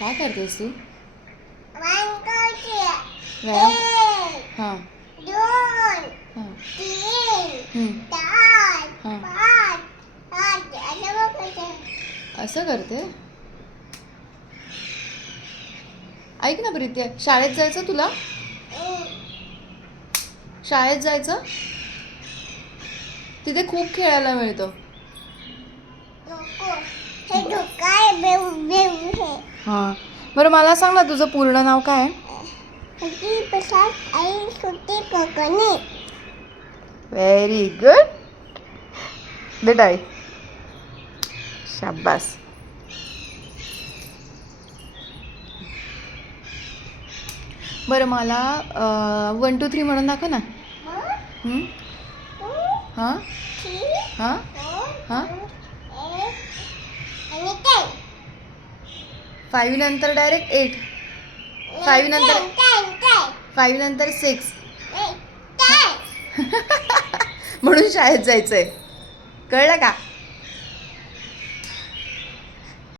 काय करतेस तू? वन करते. व्यायाम. एक, हां दोन, हां तीन, चार, हां. पाच, सहा. असं बघायचं. असं करते. ऐक ना प्रीती, शाळेत जायचं तुला? शाळेत जायचं? तिथे खूप खेळायला मिळतं. नको. हे धोका आहे. बेव बेव हे. हां. बरं मला सांग ना, तुझं पूर्ण नाव काय आहे? ती प्रसाद आई सुट्टी कोकणी. Very good. दे टाळी. शाबास. बरं मला 1 2 3 म्हणून दाखव ना. हं? हां हां हां. आणि काय? 5 नंतर डायरेक्ट 8. 5 नंतर 5 नंतर 6. म्हणून शाळेत जायचंय. कळलं का?